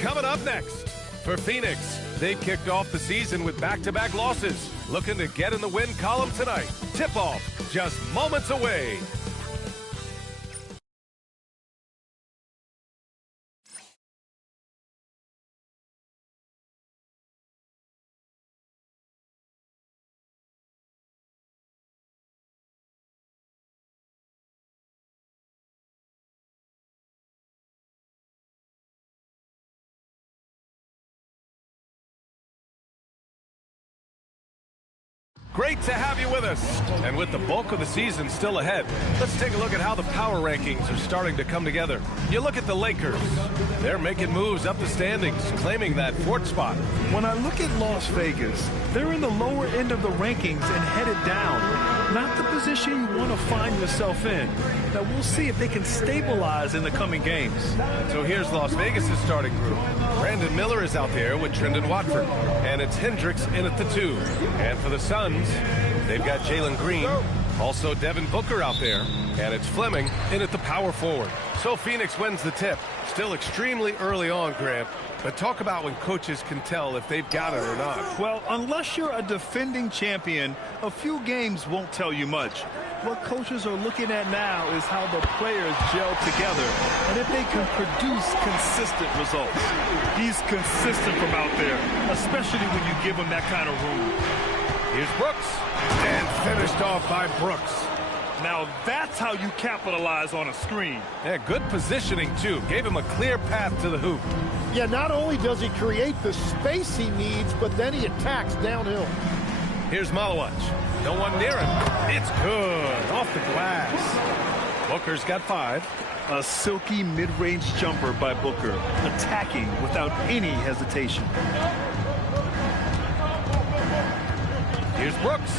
Coming up next, for Phoenix, they kicked off the season with back-to-back losses. Looking to get in the win column tonight. Tip-off just moments away. Great to have you with us. And with the bulk of the season still ahead, let's take a look at how the power rankings are starting to come together. You look at the Lakers. They're making moves up the standings, claiming that fourth spot. When I look at Las Vegas, they're in the lower end of the rankings and headed down. Not the position you want to find yourself in. Now, we'll see if they can stabilize in the coming games. So here's Las Vegas' starting group. Brandon Miller is out there with Trendon Watford. And it's Hendricks in at the 2. And for the Suns, they've got Jalen Green, also Devin Booker out there, and it's Fleming in at the power forward. So Phoenix wins the tip. Still extremely early on, Grant, but talk about when coaches can tell if they've got it or not. Well, unless you're a defending champion, a few games won't tell you much. What coaches are looking at now is how the players gel together and if they can produce consistent results. He's consistent from out there, especially when you give him that kind of room. Here's Brooks, and finished off by Brooks. Now that's how you capitalize on a screen. Yeah, good positioning, too. Gave him a clear path to the hoop. Yeah, not only does he create the space he needs, but then he attacks downhill. Here's Malawach. No one near him. It's good. Off the glass. Booker's got 5. A silky mid-range jumper by Booker, attacking without any hesitation. Here's Brooks.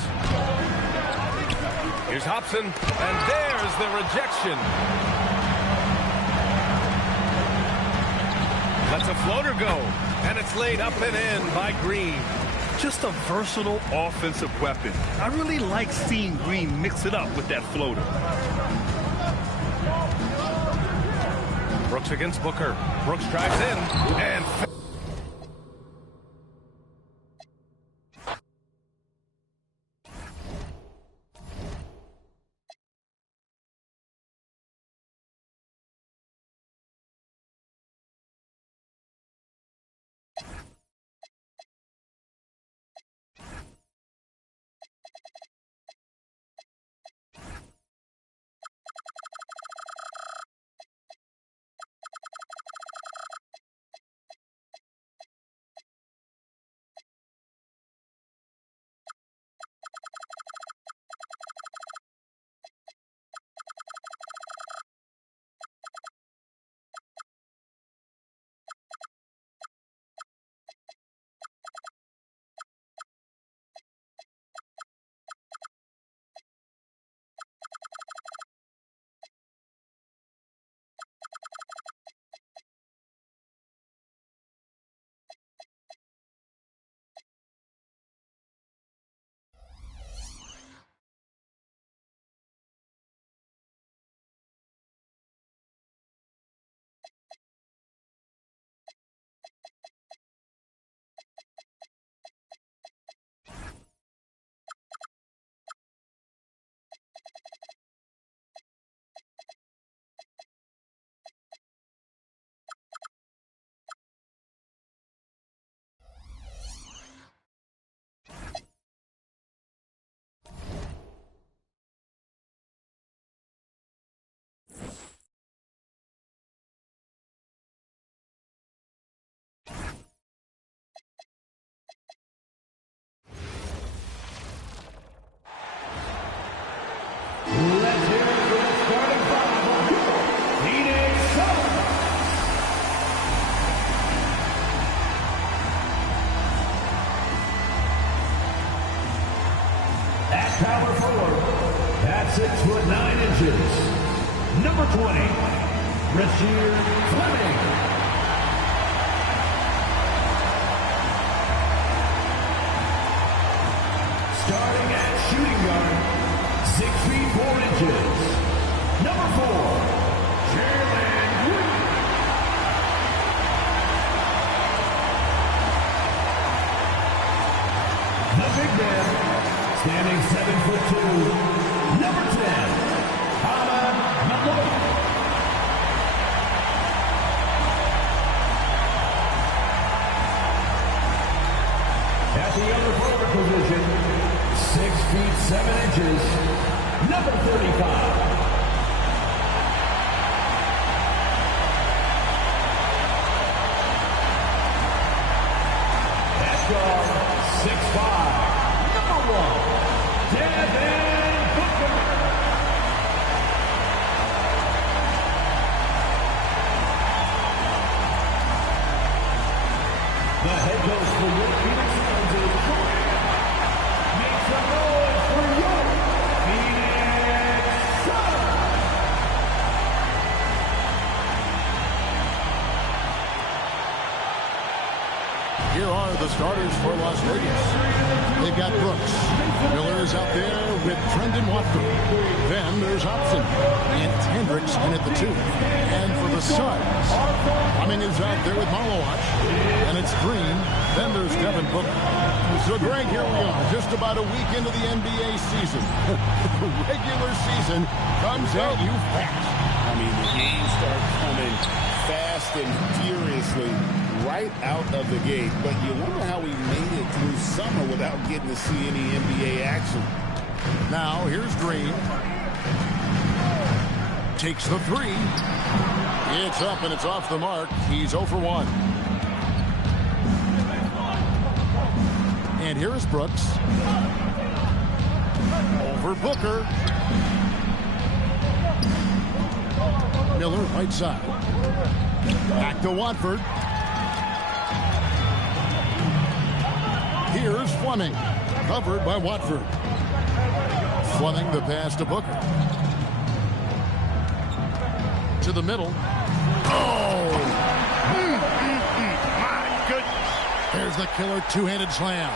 Here's Hobson, and there's the rejection. Lets a floater go, and it's laid up and in by Green. Just a versatile offensive weapon. I really like seeing Green mix it up with that floater. Brooks against Booker. Brooks drives in, and Power forward at 6'9". Number 20, Rasheed Fleming. Starting at shooting guard, 6'4". Number 4, Jalen Green. Standing 7'2", number 10, MyNBA. At the other forward position, 6 feet 7 inches, number 35. At guard, 6'5", number 1, Devin Booker. The head coach for your Phoenix Suns is make some noise for your Phoenix Suns. Here are the starters for Las Vegas. They've got Brooks. Miller is out there with Trendon Watford. Then there's Hobson and Hendricks in at the 2. And for the Suns, Fleming is out there with Malowach. And it's Green. Then there's Devin Booker. So, Greg, here we are, just about a week into the NBA season. The regular season comes at you fast. I mean, the games start coming fast and furiously right out of the gate. But you wonder how we made it through summer without getting to see any NBA action. Now, here's Green. Takes the 3. It's up and it's off the mark. He's 0 for 1. And here is Brooks. Over Booker. Miller, right side. Back to Watford. Here's Fleming. Covered by Watford. Fleming the pass to Booker. To the middle. Oh! My goodness. There's the killer two-handed slam.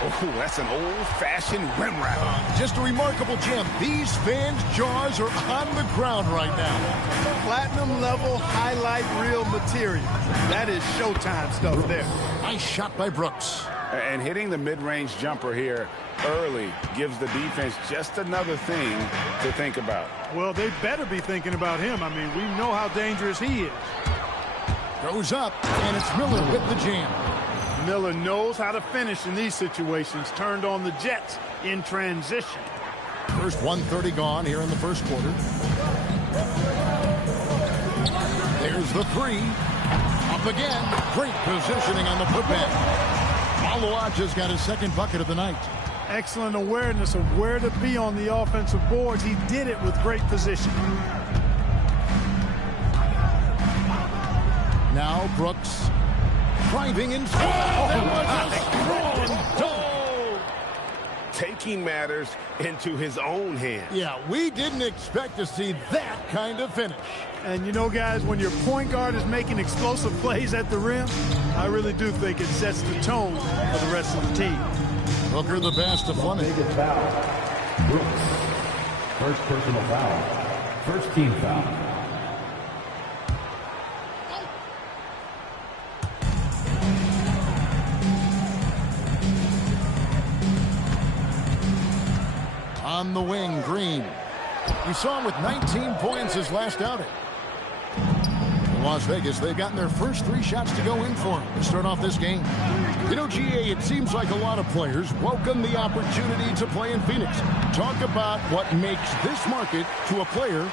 Oh, that's an old-fashioned rim wrap. Just a remarkable gem. These fans' jaws are on the ground right now. Platinum level highlight reel material. That is Showtime stuff there. Nice shot by Brooks. And hitting the mid-range jumper here early gives the defense just another thing to think about. Well, they better be thinking about him. I mean, we know how dangerous he is. Goes up, and it's Miller with the jam. Miller knows how to finish in these situations. Turned on the Jets in transition. First 1:30 gone here in the first quarter. There's the 3. Up again. Great positioning on the putback. Malowach has got his second bucket of the night. Excellent awareness of where to be on the offensive boards. He did it with great position. Now Brooks driving in. Taking matters into his own hands. Yeah, we didn't expect to see that kind of finish. And you know, guys, when your point guard is making explosive plays at the rim, I really do think it sets the tone for the rest of the team. Booker the pass to Fleming. Biggest foul. Brooks. First personal foul. First team foul. On the wing, Green. We saw him with 19 points his last outing. In Las Vegas, they've gotten their first 3 shots to go in for him to start off this game. You know, GA, it seems like a lot of players welcome the opportunity to play in Phoenix. Talk about what makes this market to a player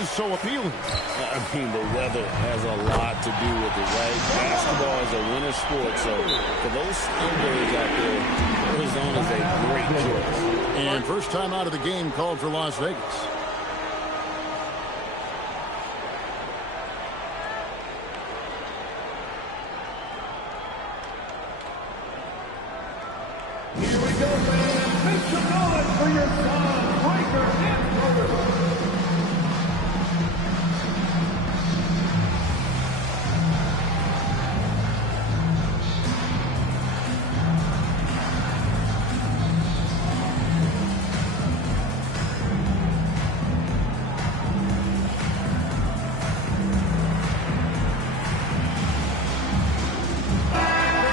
is so appealing. I mean, the weather has a lot to do with it, right? Basketball is a winter sport, so for those snowbirds out there, Arizona is a great choice. And first time out of the game called for Las Vegas. Here we go, man. Make some noise for your son, Breaker and Brother.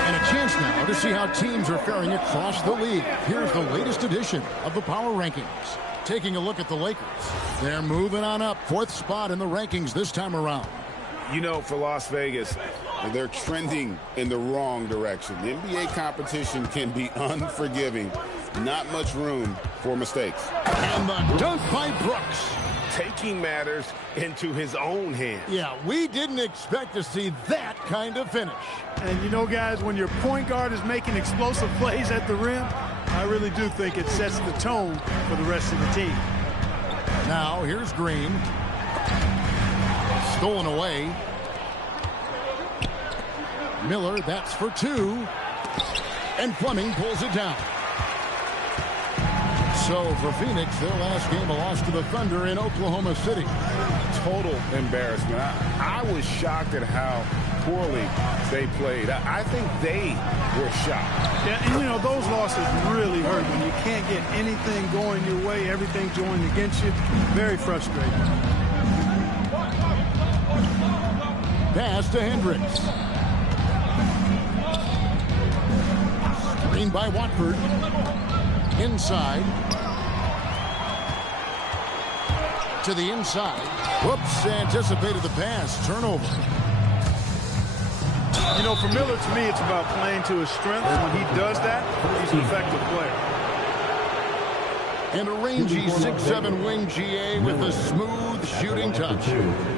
And a chance now Now to see how teams are faring across the league, here's the latest edition of the Power Rankings. Taking a look at the Lakers. They're moving on up, 4th spot in the rankings this time around. You know, for Las Vegas, they're trending in the wrong direction. The NBA competition can be unforgiving. Not much room for mistakes. And the dunk by Brooks. Taking matters into his own hands. Yeah, we didn't expect to see that kind of finish. And you know, guys, when your point guard is making explosive plays at the rim, I really do think it sets the tone for the rest of the team. Now, here's Green. Stolen away. Miller, that's for 2. And Fleming pulls it down. So for Phoenix, their last game a loss to the Thunder in Oklahoma City. Total embarrassment. I was shocked at how poorly they played. I think they were shocked. Yeah, and you know, those losses really hurt when you can't get anything going your way, everything's going against you. Very frustrating. Pass to Hendricks. Screen by Watford. Inside. To the inside. Whoops, anticipated the pass. Turnover. You know, for Miller, to me, it's about playing to his strengths. When he does that, he's an effective player. And a rangy 6'7" wing GA with a smooth shooting touch.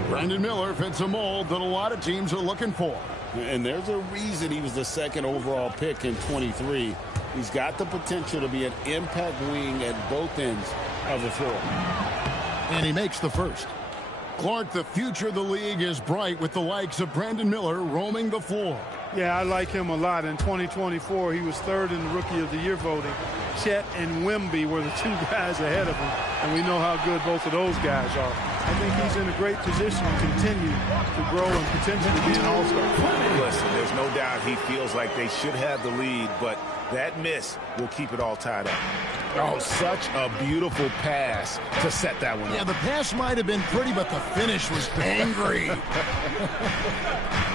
Brandon Miller fits a mold that a lot of teams are looking for. And there's a reason he was the 2nd overall pick in 23. He's got the potential to be an impact wing at both ends of the floor. And he makes the first. Clark, the future of the league is bright with the likes of Brandon Miller roaming the floor. Yeah, I like him a lot. In 2024, he was 3rd in the Rookie of the Year voting. Chet and Wemby were the 2 guys ahead of him, and we know how good both of those guys are. I think he's in a great position to continue to grow and potentially be an all-star. Listen, there's no doubt he feels like they should have the lead, but that miss will keep it all tied up. Oh, such a beautiful pass to set that one up. Yeah, the pass might have been pretty, but the finish was angry.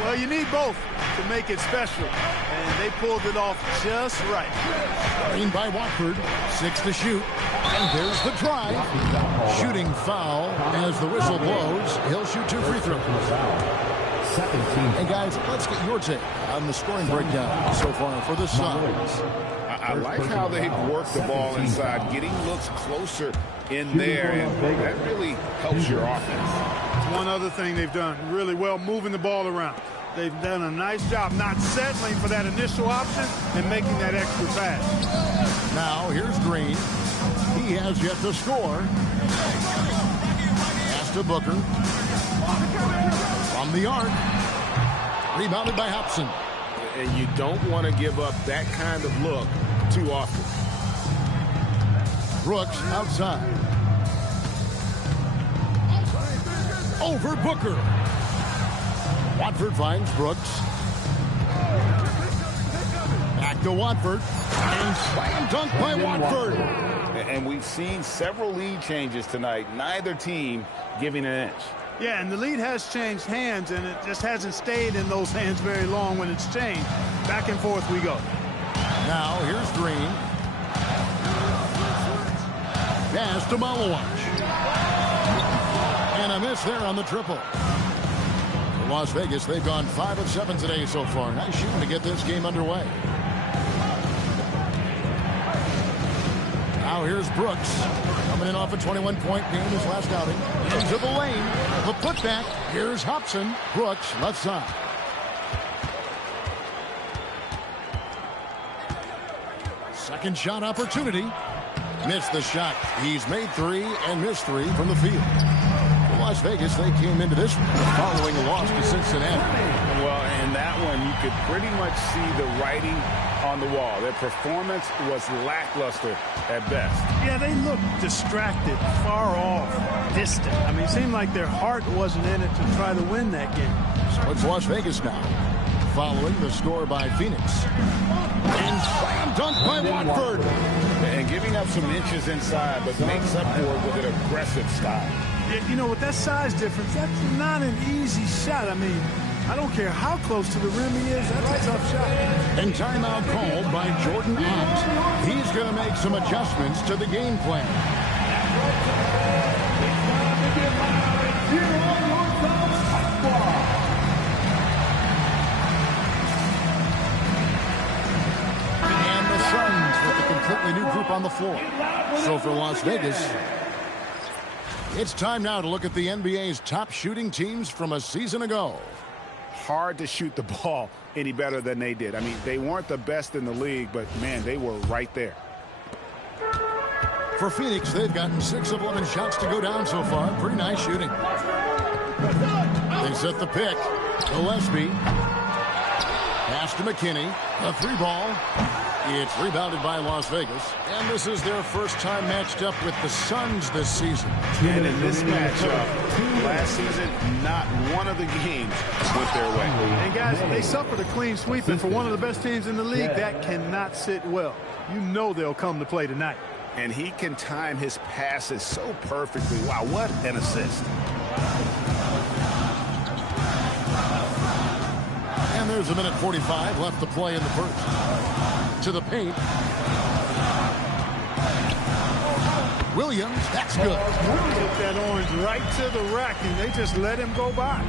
Well, you need both to make it special, and they pulled it off just right. Green by Watford, 6 to shoot, and there's the drive. Shooting foul as the whistle blows. He'll shoot 2 free throws. And guys, let's get your take on the scoring breakdown so far for the Suns. I like how they've worked the ball inside, getting looks closer in there, and that really helps your offense. One other thing they've done really well, moving the ball around. They've done a nice job not settling for that initial option and making that extra pass. Now here's Green. He has yet to score. Pass to Booker. From the arc. Rebounded by Hobson. And you don't want to give up that kind of look too often. Brooks outside. Over Booker. Watford finds Brooks. Back to Watford. And slam dunk by Watford. And we've seen several lead changes tonight. Neither team giving an inch. Yeah, and the lead has changed hands, and it just hasn't stayed in those hands very long when it's changed. Back and forth we go. Now here's Green. Pass to Malawach. And a miss there on the triple. For Las Vegas, they've gone 5 of 7 today so far. Nice shooting to get this game underway. Now here's Brooks. Coming in off a 21-point game his last outing. Into the lane. The putback. Here's Hobson. Brooks left side. Second shot opportunity. Missed the shot. He's made 3 and missed 3 from the field. For Las Vegas, they came into this following a loss to Cincinnati. Well, in that one, you could pretty much see the writing on the wall. Their performance was lackluster at best. Yeah, they looked distracted, far off, distant. I mean, it seemed like their heart wasn't in it to try to win that game. So it's Las Vegas now, following the score by Phoenix. And slam dunk by Watford. And giving up some inches inside, but makes up for it with an aggressive style. You know, with that size difference, that's not an easy shot. I mean, I don't care how close to the rim he is. That's a tough shot. And timeout called by Jordan Ott. He's going to make some adjustments to the game plan. And the Suns with a completely new group on the floor. So for Las Vegas, it's time now to look at the NBA's top shooting teams from a season ago. Hard to shoot the ball any better than they did. I mean, they weren't the best in the league, but, man, they were right there. For Phoenix, they've gotten 6 of 11 shots to go down so far. Pretty nice shooting. They set the pick. Gillespie. Pass to McKinney. A 3-ball. It's rebounded by Las Vegas. And this is their first time matched up with the Suns this season. And in this matchup, last season, not one of the games went their way. And, guys, they suffered a clean sweep, and for one of the best teams in the league, that cannot sit well. You know they'll come to play tonight. And he can time his passes so perfectly. Wow, what an assist. And there's a minute 45 left to play in the first. To the paint. Williams, that's good. Took that orange right to the rack, and they just let him go by.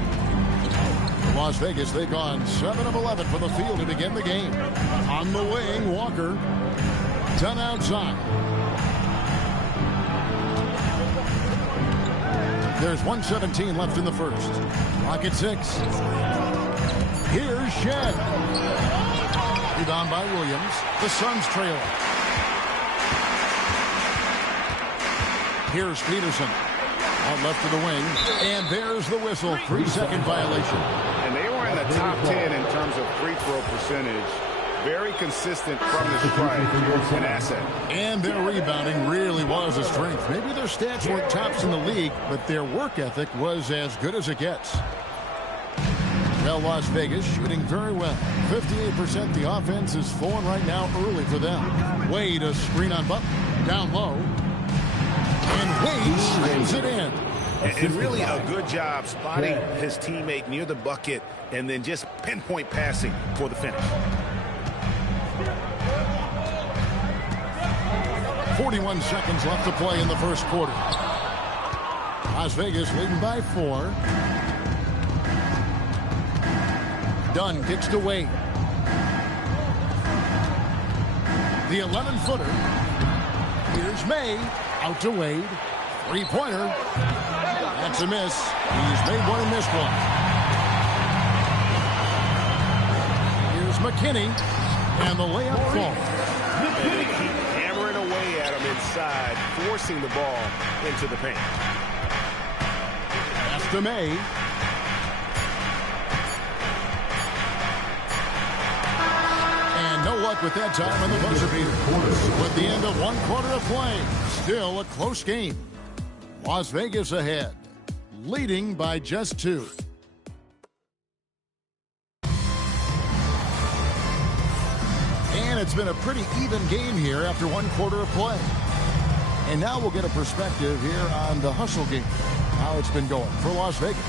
Las Vegas, they've gone 7 of 11 from the field to begin the game. On the wing, Walker. Done outside. There's 1:17 left in the first. Clock at 6. Here's Shed. Rebound by Williams. The Suns trail. Here's Peterson. Out left to the wing. And there's the whistle. 3-second violation. And they were in the top 10 in terms of free throw percentage. Very consistent from the strike. An asset. And their rebounding really was a strength. Maybe their stats weren't tops in the league, but their work ethic was as good as it gets. Well, Las Vegas shooting very well. 58%. The offense is flowing right now early for them. Wade a screen on Butler. Down low. And Wade slams it in. And really a good job spotting his teammate near the bucket and then just pinpoint passing for the finish. 41 seconds left to play in the first quarter. Las Vegas leading by 4. Dunn kicks to Wade. The 11-footer. Here's May. Out to Wade. 3-pointer. That's a miss. He's made one and missed one. Here's McKinney. And the layup falls. And they keep hammering away at him inside, forcing the ball into the paint. Pass to May. No luck with that time on the buzzer beater. With the end of 1 quarter of play, still a close game. Las Vegas ahead, leading by just 2. And it's been a pretty even game here after 1 quarter of play. And now we'll get a perspective here on the hustle game, how it's been going for Las Vegas.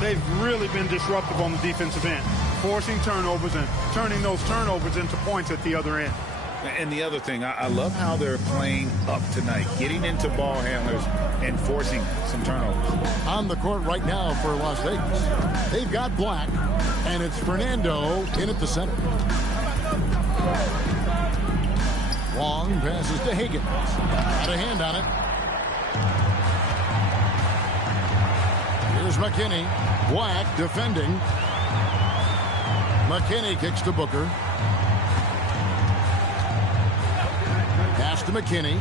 They've really been disruptive on the defensive end, forcing turnovers and turning those turnovers into points at the other end. And the other thing, I love how they're playing up tonight, getting into ball handlers and forcing some turnovers. On the court right now for Las Vegas, they've got Black, and it's Fernando in at the center. Long passes to Higgins. Got a hand on it. Here's McKinney. Black defending. McKinney kicks to Booker. Pass to McKinney.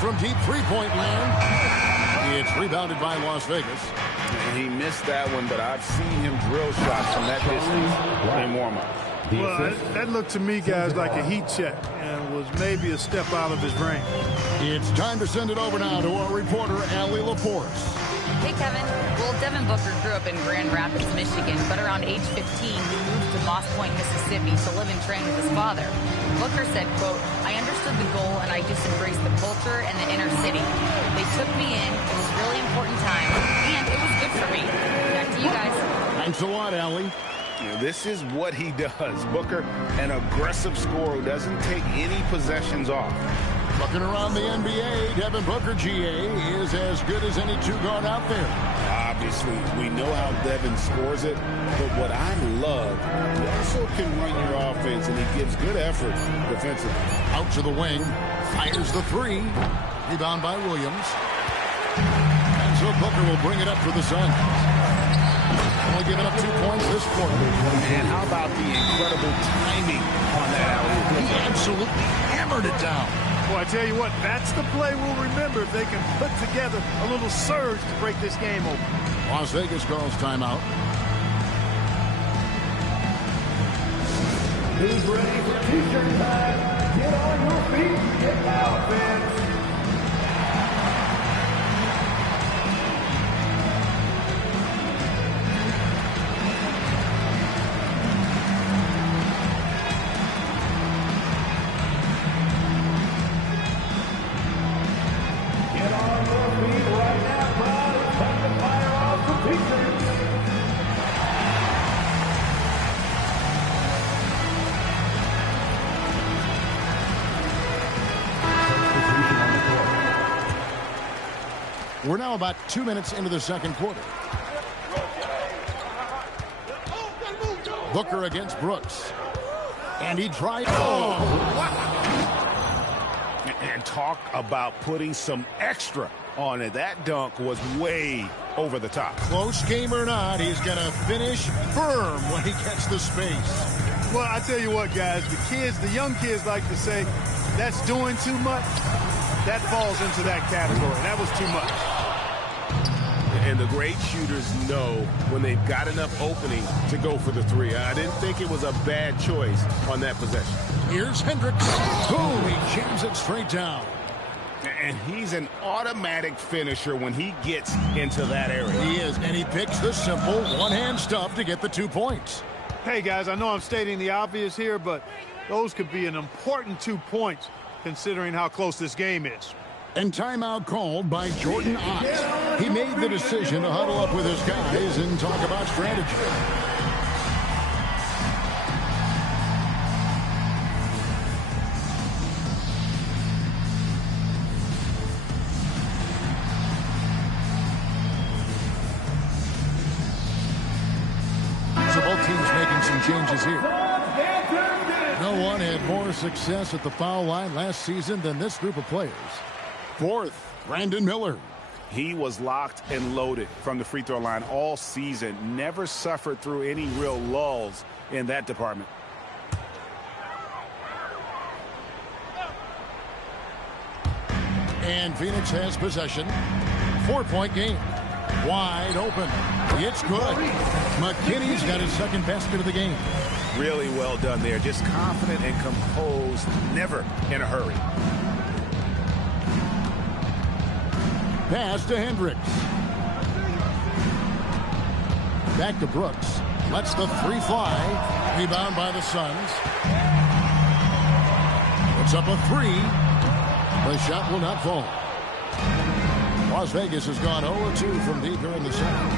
From deep three-point land. It's rebounded by Las Vegas. He missed that one, but I've seen him drill shots from that distance in warm-up. Well, that looked to me, guys, like a heat check and was maybe a step out of his range. It's time to send it over now to our reporter, Allie Laporte. Hey, Kevin. Well, Devin Booker grew up in Grand Rapids, Michigan, but around age 15, he moved to Moss Point, Mississippi to live and train with his father. Booker said, quote, I understood the goal and I just embraced the culture and the inner city. They took me in. It was a really important time, and it was good for me. Back to you guys. Thanks a lot, Allie. This is what he does. Booker, an aggressive scorer who doesn't take any possessions off. Looking around the NBA, Devin Booker, GA, is as good as any two-guard out there. Obviously, we know how Devin scores it, but what I love, he also can run your offense, and he gives good effort defensively. Out to the wing, fires the three. Rebound by Williams. And so Booker will bring it up for the Suns. Only giving up 2 points this quarter. And how about the incredible timing on that alley? He absolutely hammered it down. Well, I tell you what, that's the play we'll remember if they can put together a little surge to break this game open. Las Vegas calls timeout. Who's ready for t-shirt time? Get on your feet, get out, fans. We're now about 2 minutes into the second quarter. Booker against Brooks. And he tried. Oh! And talk about putting some extra on it. That dunk was way over the top. Close game or not, he's going to finish firm when he gets the space. Well, I tell you what, guys, the young kids like to say, that's doing too much. That falls into that category. That was too much. And the great shooters know when they've got enough opening to go for the three. I didn't think it was a bad choice on that possession. Here's Hendricks. Boom, he jams it straight down. And he's an automatic finisher when he gets into that area. He is, and he picks the simple one-hand stuff to get the 2 points. Hey, guys, I know I'm stating the obvious here, but those could be an important 2 points considering how close this game is. And timeout called by Jordan Ott. He made the decision to huddle up with his guys and talk about strategy. So both teams making some changes here. No one had more success at the foul line last season than this group of players. Fourth, Brandon Miller. He was locked and loaded from the free throw line all season. Never suffered through any real lulls in that department. And Phoenix has possession. 4-point game. Wide open. It's good. McKinney's got his second basket of the game. Really well done there. Just confident and composed. Never in a hurry. Pass to Hendricks. Back to Brooks. Lets the three fly. Rebound by the Suns. Puts up a three. The shot will not fall. Las Vegas has gone 0-2 from deep here in the second.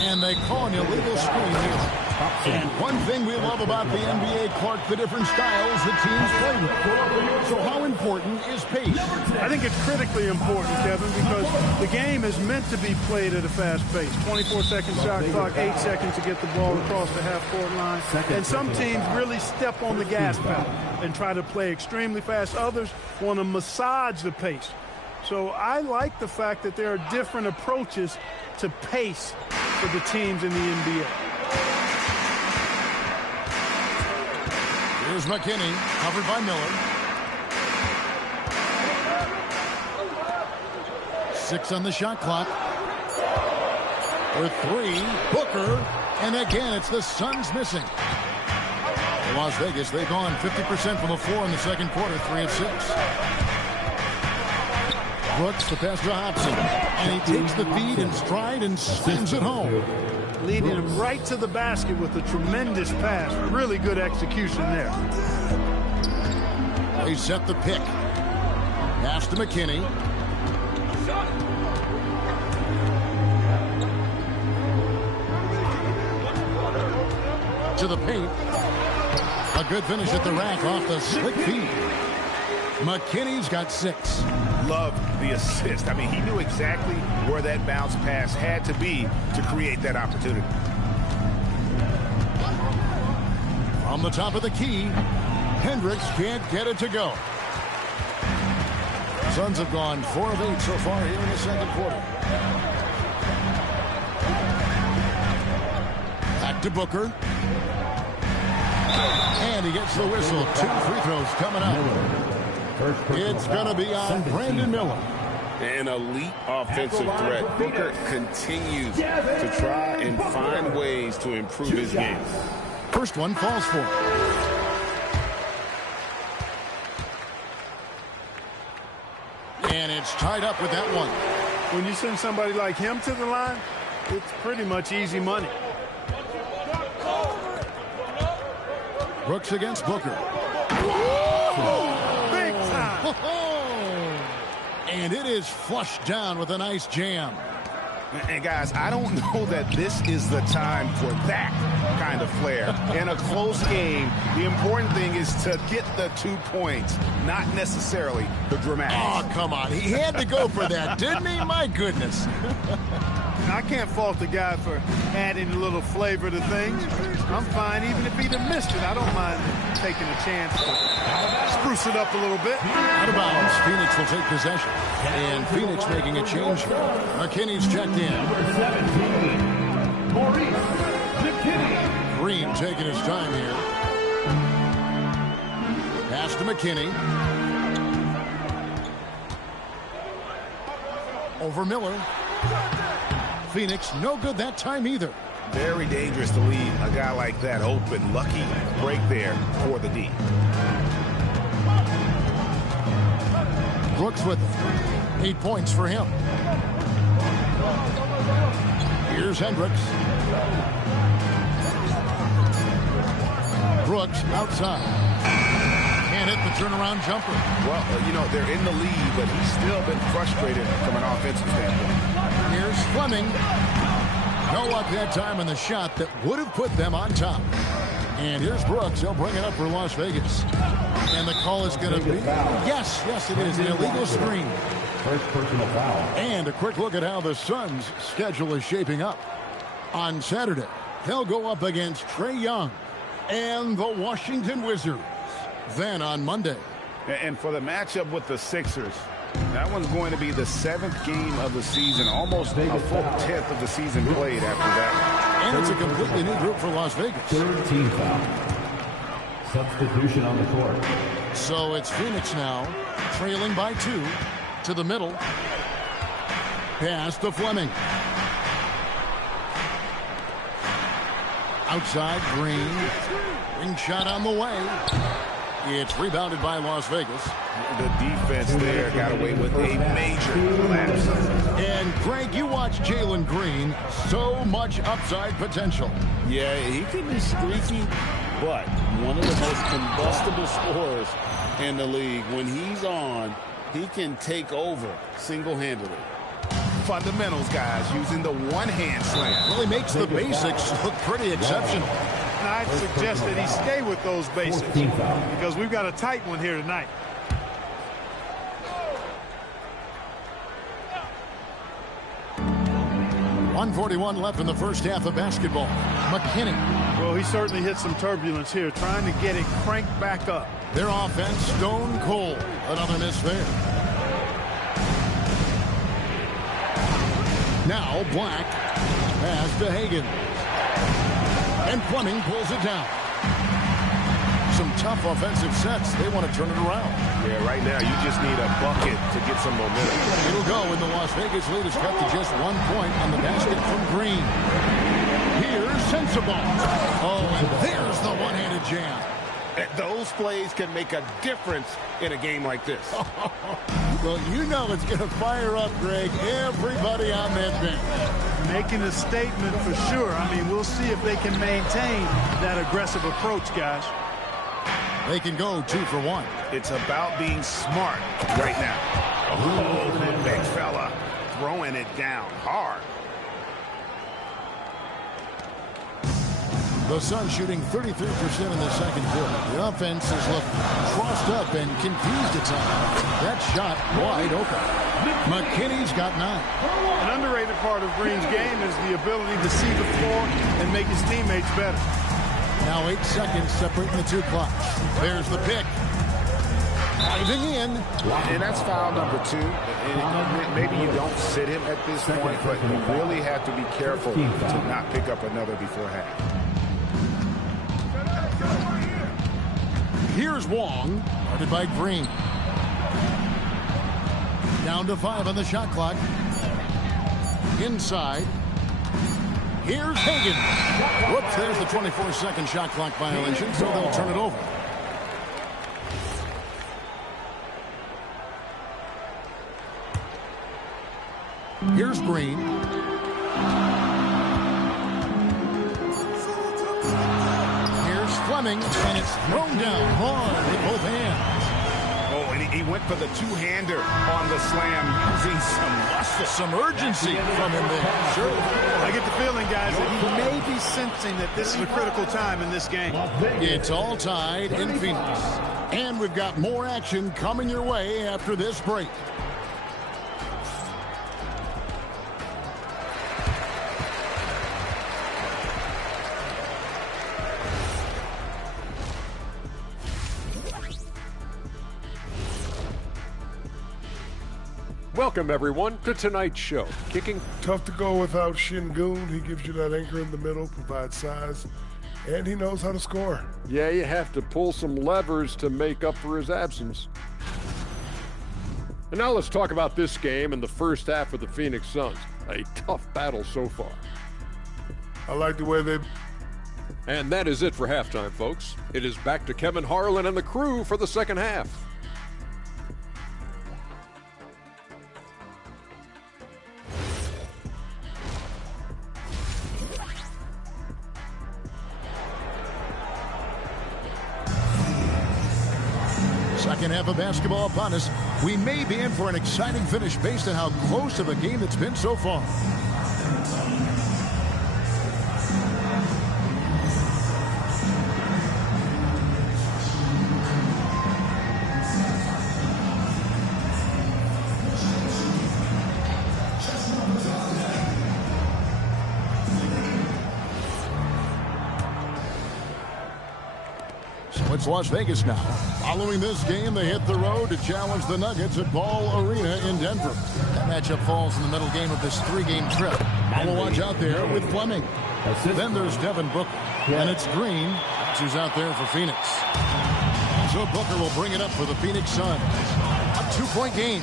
And they call an illegal screen here. And one thing we love about the NBA, Clark, the different styles the teams play with. So how important is pace? I think it's critically important, Kevin, because the game is meant to be played at a fast pace. 24-second shot clock, 8 seconds to get the ball across the half-court line. And some teams really step on the gas pedal and try to play extremely fast. Others want to massage the pace. So I like the fact that there are different approaches to pace for the teams in the NBA. Here's McKinney, covered by Miller. 6 on the shot clock. For 3, Booker. And again, it's the Suns missing. In Las Vegas, they've gone 50% from the floor in the second quarter, 3 of 6. Brooks the pass to Hobson. And he takes the feed in stride and slams it home. Leading him right to the basket with a tremendous pass. Really good execution there. They set the pick. Pass to McKinney. To the paint. A good finish at the rack off the slick feed. McKinney's got 6. Love the assist. I mean, he knew exactly where that bounce pass had to be to create that opportunity. From the top of the key, Hendricks can't get it to go. Suns have gone 4 of 8 so far here in the second quarter. Back to Booker. And he gets the whistle. 2 free throws coming up. It's going to be on Brandon Miller. An elite offensive threat. Booker continues to try and find ways to improve his game. First one falls for him. And it's tied up with that one. When you send somebody like him to the line, it's pretty much easy money. Brooks against Booker. Big time. And it is flushed down with a nice jam. And guys, I don't know that this is the time for that kind of flair. In a close game, the important thing is to get the 2 points, not necessarily the dramatic. Oh, come on. He had to go for that, didn't he? My goodness. I can't fault the guy for adding a little flavor to things. I'm fine even if he'd have missed it. I don't mind taking a chance to spruce it up a little bit. Out of bounds, Phoenix will take possession. And Phoenix making a change here. McKinney's checked in. Maurice McKinney. Green taking his time here. Pass to McKinney. Over Miller. Phoenix, no good that time either. Very dangerous to leave a guy like that open. Lucky break there for the D. Brooks with 8 points for him. Here's Hendricks. Brooks outside. Can't hit the turnaround jumper. Well, you know, they're in the lead, but he's still been frustrated from an offensive standpoint. Here's Fleming. No luck that time in the shot that would have put them on top. And here's Brooks. He'll bring it up for Las Vegas. And the call is going to be, yes, it is, an illegal screen. First personal foul. And a quick look at how the Suns' schedule is shaping up. On Saturday, they'll go up against Trae Young and the Washington Wizards. Then on Monday. And for the matchup with the Sixers, that one's going to be the 7th game of the season, almost a full 10th of the season played after that. And it's a completely new group for Las Vegas. 3rd team foul. Substitution on the court. So it's Phoenix now, trailing by 2 to the middle. Pass to Fleming. Outside, Green. Ring shot on the way. It's rebounded by Las Vegas. The defense there got away with a major lapse. And, Greg, you watch Jalen Green. So much upside potential. Yeah, he could be streaky, but one of the most combustible scorers in the league. When he's on, he can take over single-handedly. Fundamentals, guys, using the one-hand slam. Really makes the basics look pretty exceptional. And I'd suggest that he stay with those basics because we've got a tight one here tonight. .141 left in the first half of basketball. McKinney. Well, he certainly hit some turbulence here, trying to get it cranked back up. Their offense stone cold. Another miss there. Now Black. Pass to Hagan. And Fleming pulls it down. Some tough offensive sets. They want to turn it around. Yeah, right now you just need a bucket to get some momentum. It'll go when the Las Vegas lead is cut to just 1 point on the basket from Green. Here's Sensabaugh. Oh, and there's the one-handed jam. Those plays can make a difference in a game like this. Well, you know it's going to fire up, Greg, everybody on that bench. Making a statement for sure. I mean, we'll see if they can maintain that aggressive approach, guys. They can go 2 for 1. It's about being smart right now. Oh, the big fella throwing it down hard. The Suns shooting 33% in the second quarter. The offense has looked crossed up and confused at times. That shot wide open. McKinney's got 9. An underrated part of Green's game is the ability to see the floor and make his teammates better. Now 8 seconds separating the 2 clocks. There's the pick. Diving in. And that's foul number 2. And maybe you don't sit him at this point, but you really have to be careful to not pick up another before half. Here's Wong, guarded by Green. Down to 5 on the shot clock. Inside. Here's Hagan. Whoops, there's the 24-second shot clock violation, so they'll turn it over. Here's Green. Here's Fleming, and it's thrown down hard with both hands. Oh, and he went for the two-hander on the slam, using some muscle. Some urgency from him there. Sure. I get the feeling, guys, that he may be sensing that this is a critical time in this game. It's all tied in Phoenix. And we've got more action coming your way after this break. Welcome, everyone, to tonight's show. Kicking. Tough to go without Şengün. He gives you that anchor in the middle, provides size, and he knows how to score. Yeah, you have to pull some levers to make up for his absence. And now let's talk about this game and the first half of the Phoenix Suns. A tough battle so far. I like the way they... And that is it for halftime, folks. It is back to Kevin Harlan and the crew for the second half. Second half of basketball upon us. We may be in for an exciting finish based on how close of a game it's been so far. It's Las Vegas now. Following this game, they hit the road to challenge the Nuggets at Ball Arena in Denver. That matchup falls in the middle game of this 3-game trip. We'll watch out there with Fleming. Then there's Devin Booker. And it's Green, who's out there for Phoenix. So Booker will bring it up for the Phoenix Suns. A 2-point game.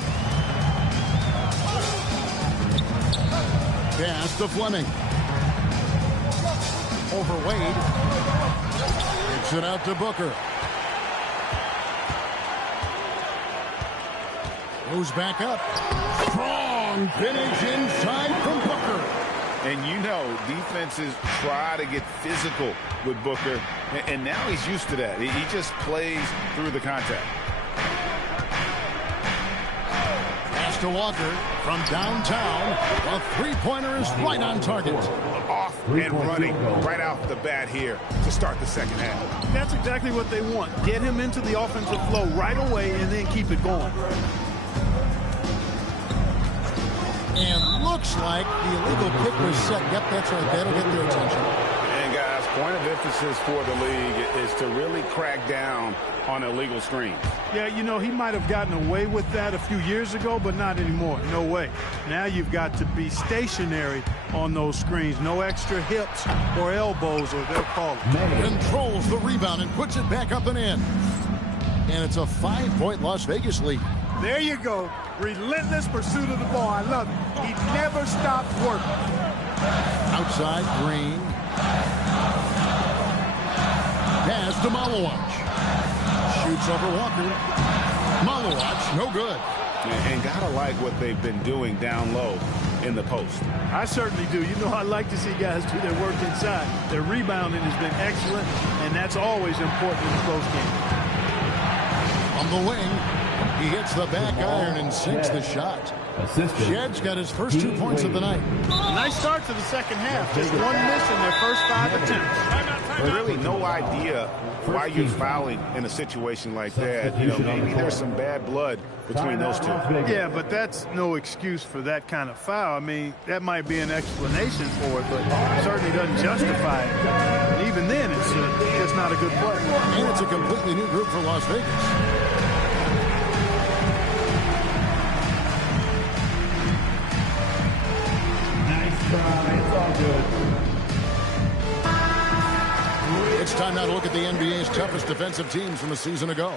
Pass to Fleming. Over Wade. Kicks it out to Booker. Goes back up. Strong finish inside from Booker. And you know, defenses try to get physical with Booker, and now he's used to that. He just plays through the contact. Pass to Walker from downtown. A three-pointer is right on target. Off and running right off the bat here to start the second half. That's exactly what they want. Get him into the offensive flow right away and then keep it going. And looks like the illegal pick was set. Yep, that's right. That'll get their attention. And, guys, point of emphasis for the league is to really crack down on illegal screens. Yeah, you know, he might have gotten away with that a few years ago, but not anymore. No way. Now you've got to be stationary on those screens. No extra hips or elbows, or they'll call it. Controls the rebound and puts it back up and in. And it's a 5-point Las Vegas lead. There you go. Relentless pursuit of the ball. I love it. He never stopped working. Outside, Green. Pass to Malawach. shoots over Walker. Malowacz, no good. And gotta like what they've been doing down low in the post. I certainly do. You know, I like to see guys do their work inside. Their rebounding has been excellent, and that's always important in a close game. On the wing, he hits the back iron and sinks the shot. Shedd's got his first 2 points of the night. A nice start to the second half. Just one miss in their first 5 attempts. Really no idea why you're fouling in a situation like that. You know, maybe there's some bad blood between those two. Yeah, but that's no excuse for that kind of foul. I mean, that might be an explanation for it, but it certainly doesn't justify it. And even then, it's just not a good play. And it's a completely new group for Las Vegas. It's all good. It's time now to look at the NBA's toughest defensive teams from a season ago.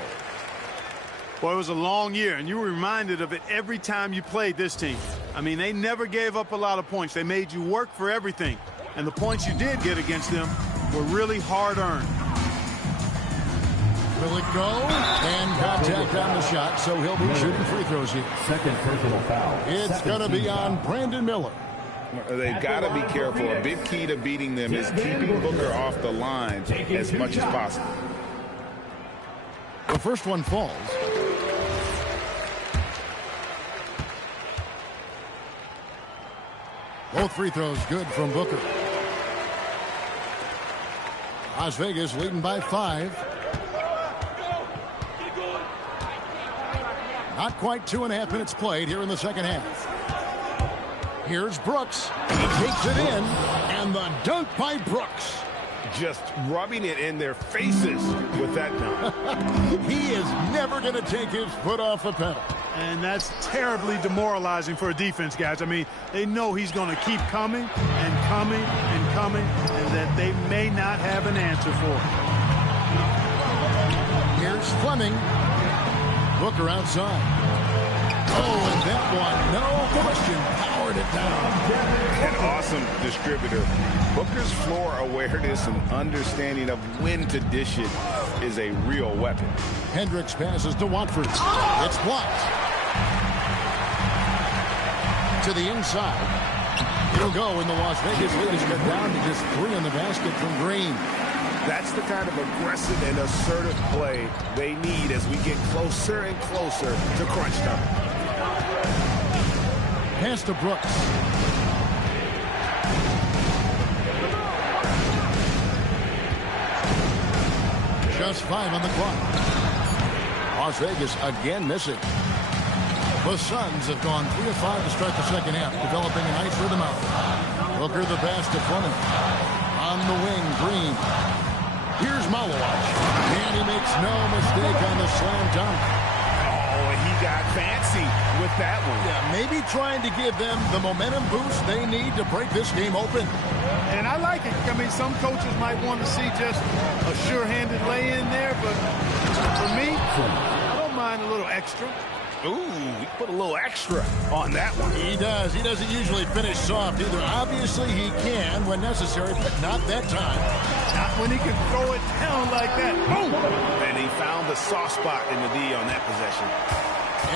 Well, it was a long year, and you were reminded of it every time you played this team. I mean, they never gave up a lot of points. They made you work for everything. And the points you did get against them were really hard-earned. Will it go? And contact on the shot, so he'll be shooting free throws here. Second personal foul. It's going to be on Brandon Miller. They've got to be careful. A big key to beating them is keeping Booker off the line as much as possible. The first one falls. Both free throws good from Booker. Las Vegas leading by 5. Not quite 2.5 minutes played here in the second half. Here's Brooks. He takes it in, and the dunk by Brooks. Just rubbing it in their faces with that dunk. He is never going to take his foot off the pedal. And that's terribly demoralizing for a defense, guys. I mean, they know he's going to keep coming and coming and coming, and that they may not have an answer for it. Here's Fleming. Booker outside. Oh, and that one, no question, powered it down. An awesome distributor. Booker's floor awareness and understanding of when to dish it is a real weapon. Hendricks passes to Watford. It's blocked. To the inside. It'll go, and the Las Vegas lead is cut down to just 3 on the basket from Green. That's the kind of aggressive and assertive play they need as we get closer and closer to crunch time. Pass to Brooks. Just 5 on the clock. Las Vegas again missing. The Suns have gone 3 of 5 to start the second half, developing a nice rhythm out. Booker the pass to Fleming. On the wing, Green. Here's Malowacz. And he makes no mistake on the slam dunk. Oh, he got fancy with that one. Yeah, maybe trying to give them the momentum boost they need to break this game open. And I like it. I mean, some coaches might want to see just a sure-handed lay-in there, but for me, I don't mind a little extra. Ooh, he put a little extra on that one. He does. He doesn't usually finish soft either. Obviously, he can when necessary, but not that time. Not when he can throw it down like that. Boom! And he found the soft spot in the D on that possession.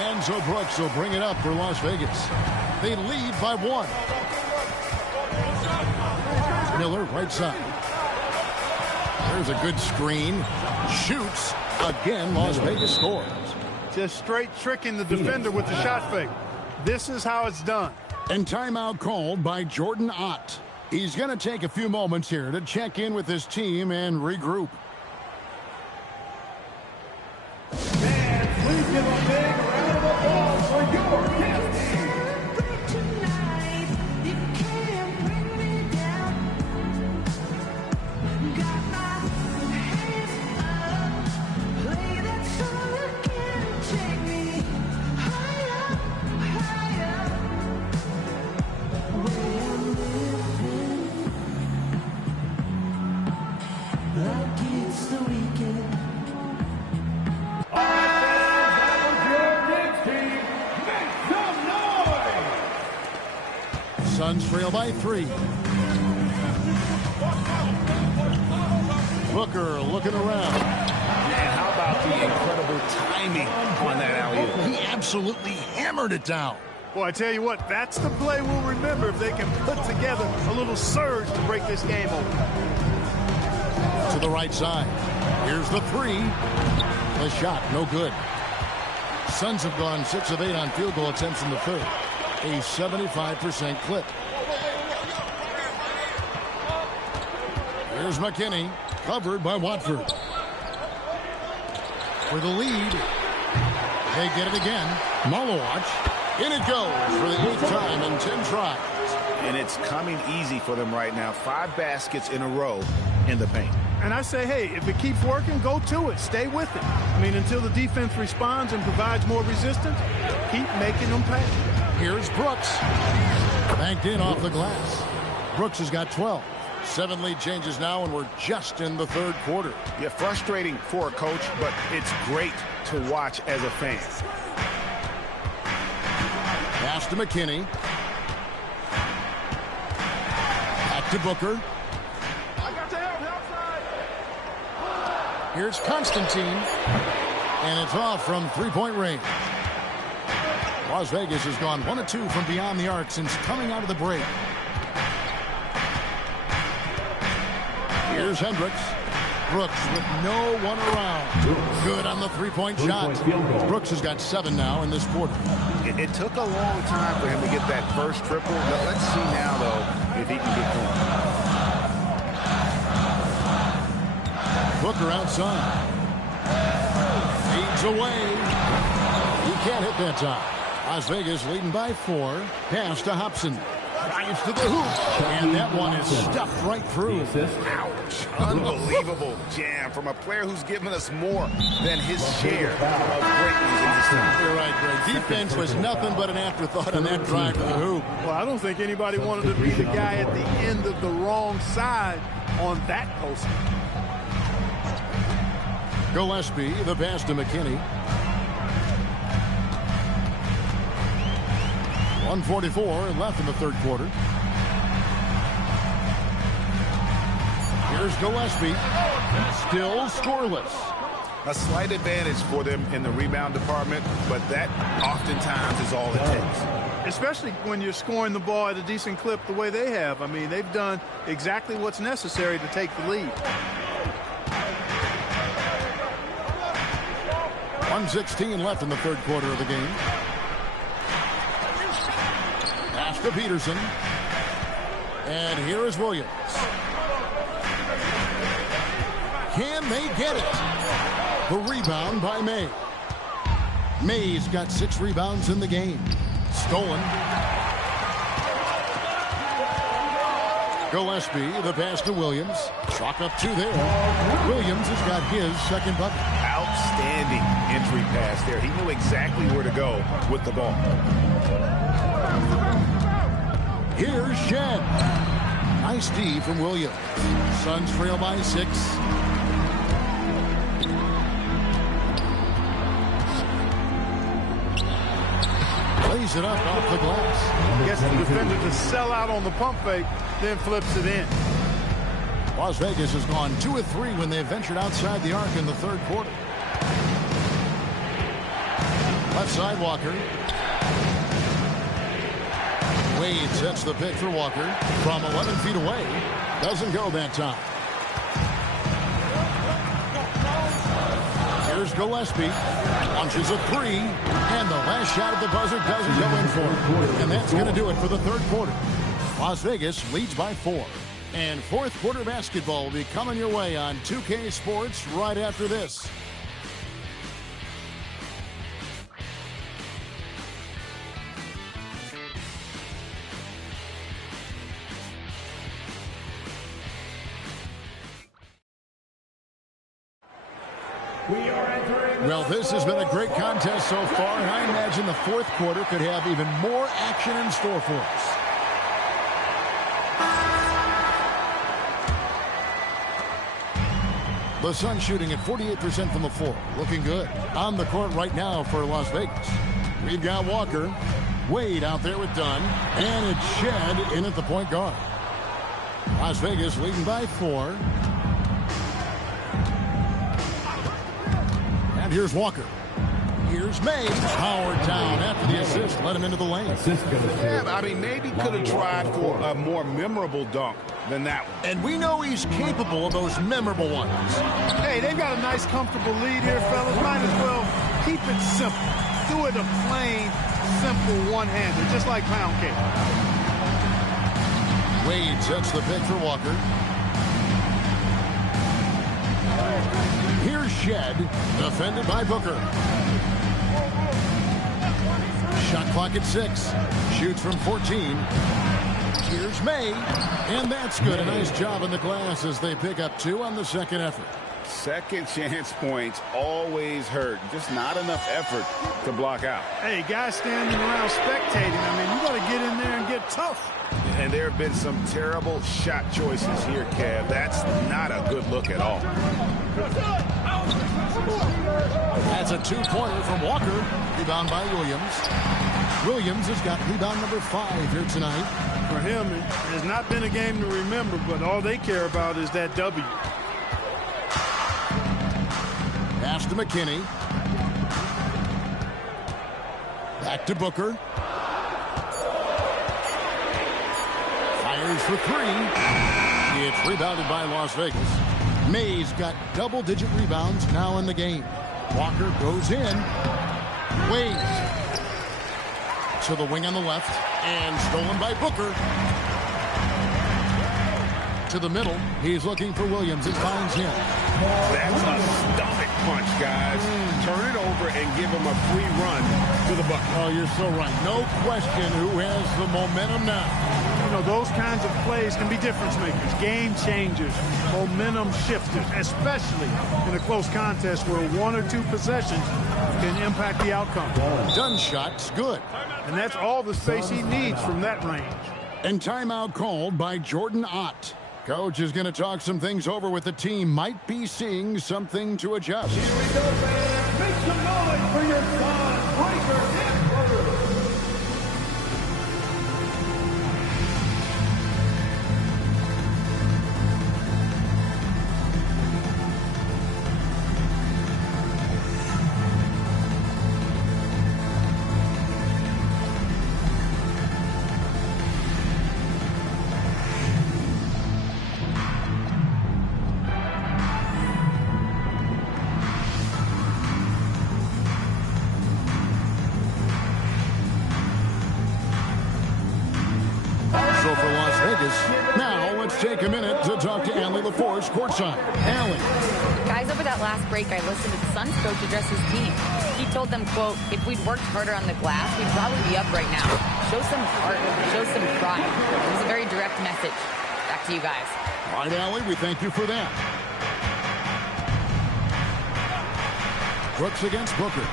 And so Brooks will bring it up for Las Vegas. They lead by 1. Miller, right side. There's a good screen. Shoots. Again, Las Vegas scores. Just straight tricking the defender with the shot fake. This is how it's done. And timeout called by Jordan Ott. He's going to take a few moments here to check in with his team and regroup. And please give a big round of applause for your guests. Suns trail by 3. Booker looking around. And how about the incredible timing on that alley-oop? He absolutely hammered it down. Well, I tell you what, that's the play we'll remember if they can put together a little surge to break this game open. To the right side. Here's the three. The shot, no good. Suns have gone 6 of 8 on field goal attempts in the third. A 75% clip. Here's McKinney, covered by Watford. For the lead. They get it again. Malowatch. In it goes for the 8th time in 10 tries. And it's coming easy for them right now. 5 baskets in a row in the paint. And I say, hey, if it keeps working, go to it. Stay with it. I mean, until the defense responds and provides more resistance, keep making them pay. Here's Brooks. Banked in off the glass. Brooks has got 12. 7 lead changes now, and we're just in the third quarter. Yeah, frustrating for a coach, but it's great to watch as a fan. Pass to McKinney. Back to Booker. Here's Constantine. And it's off from three-point range. Las Vegas has gone 1 of 2 from beyond the arc since coming out of the break. Here's Hendricks. Brooks with no one around. Good on the three-point shot. Brooks has got 7 now in this quarter. It took a long time for him to get that first triple. Let's see now, though, if he can get going. Booker outside. Feeds away. He can't hit that time. Las Vegas leading by 4. Pass to Hobson. Drives to the hoop. And that one is stuffed right through. Ouch. Unbelievable jam from a player who's given us more than his share of greatness in this game. You're right, Greg. Defense was nothing but an afterthought on that drive to the hoop. Well, I don't think anybody wanted to be the guy at the end of the wrong side on that post. Gillespie, the pass to McKinney. 1:44 left in the third quarter. Here's Gillespie. Still scoreless. A slight advantage for them in the rebound department, but that oftentimes is all it takes. Especially when you're scoring the ball at a decent clip the way they have. I mean, they've done exactly what's necessary to take the lead. 1:16 left in the third quarter of the game. Pass to Peterson. And here is Williams. Can they get it? The rebound by May. May's got 6 rebounds in the game. Stolen. Gillespie, the pass to Williams. Chalk up 2 there. Williams has got his second bucket. Outstanding entry pass there. He knew exactly where to go with the ball. Here's Shed. Nice D from Williams. Suns trail by 6. Lays it up off the glass. Gets the defender to sell out on the pump fake, then flips it in. Las Vegas has gone 2 of 3 when they've ventured outside the arc in the third quarter. Left side, Walker. Wade sets the pick for Walker from 11 feet away. Doesn't go that time. Here's Gillespie. Launches a 3. And the last shot at the buzzer doesn't go in for it. And that's going to do it for the third quarter. Las Vegas leads by 4. And fourth quarter basketball will be coming your way on 2K Sports right after this. Well, this has been a great contest so far, and I imagine the fourth quarter could have even more action in store for us. The Suns shooting at 48% from the floor. Looking good. On the court right now for Las Vegas. We've got Walker. Wade out there with Dunn. And it's Shed in at the point guard. Las Vegas leading by 4. Here's Walker. Here's May. Powered down after the assist. Let him into the lane. Yeah, I mean, maybe could have tried for a more memorable dunk than that one. And we know he's capable of those memorable ones. Hey, they've got a nice, comfortable lead here, fellas. Might as well keep it simple. Do it a plain, simple one-hander, just like pound cake. Wade sets the pick for Walker. Here's Shed, defended by Booker. Shot clock at 6. Shoots from 14. Here's May, and that's good. A nice job in the glass as they pick up 2 on the second effort. Second chance points always hurt. Just not enough effort to block out. Hey, guys standing around spectating. I mean, you got to get in there and get tough. And there have been some terrible shot choices here, Kev. That's not a good look at all. That's a 2-pointer from Walker. Rebound by Williams. Williams has got rebound number 5 here tonight. For him, it has not been a game to remember, but all they care about is that W. Pass to McKinney. Back to Booker. Fires for 3. It's rebounded by Las Vegas. May's got double-digit rebounds now in the game. Walker goes in. Wade to the wing on the left. And stolen by Booker. To the middle. He's looking for Williams. It finds him. That's a stomach punch, guys. Turn it over and give him a free run to the bucket. Oh, you're so right. No question who has the momentum now. You know, those kinds of plays can be difference makers, game changers, momentum shifters, especially in a close contest where 1 or 2 possessions can impact the outcome. Done shot's good. And that's all the space he needs from that range. And timeout called by Jordan Ott. Coach is going to talk some things over with the team. Might be seeing something to adjust. Here we go, fans. Make some noise for your son, Breaker Denver. Take a minute to talk to Allie LaForce courtside. Allie. Guys, over that last break, I listened to the Suns coach address his team. He told them, quote, if we'd worked harder on the glass, we'd probably be up right now. Show some heart, show some pride. It was a very direct message. Back to you guys. All right, Allie, we thank you for that. Brooks against Booker.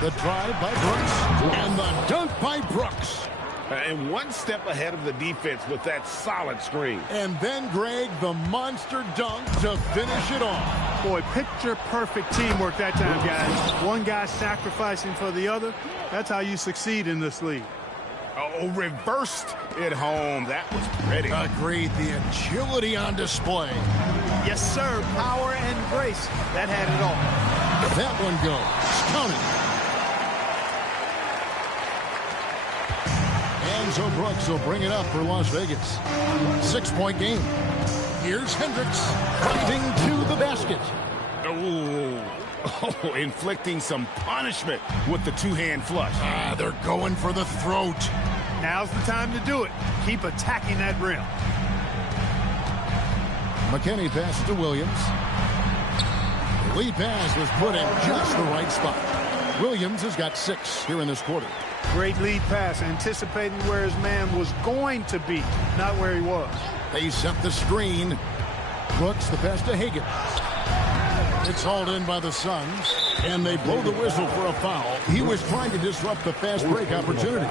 The drive by Brooks and the dunk by Brooks. And one step ahead of the defense with that solid screen. And then, Greg, the monster dunk to finish it off. Boy, picture-perfect teamwork that time, guys. One guy sacrificing for the other. That's how you succeed in this league. Oh, reversed it home. That was pretty. Agreed. The agility on display. Yes, sir. Power and grace. That had it all. That one goes. Counted. So Brooks will bring it up for Las Vegas. 6-point game. Here's Hendricks fighting to the basket. Oh, inflicting some punishment with the two-hand flush. They're going for the throat. Now's the time to do it. Keep attacking that rim. McKinney passes to Williams. The lead pass was put in just the right spot. Williams has got 6 here in this quarter. Great lead pass, anticipating where his man was going to be, not where he was. They set the screen. Brooks, the pass to Higgins. It's hauled in by the Suns, and they blow the whistle for a foul. He was trying to disrupt the fast break opportunity.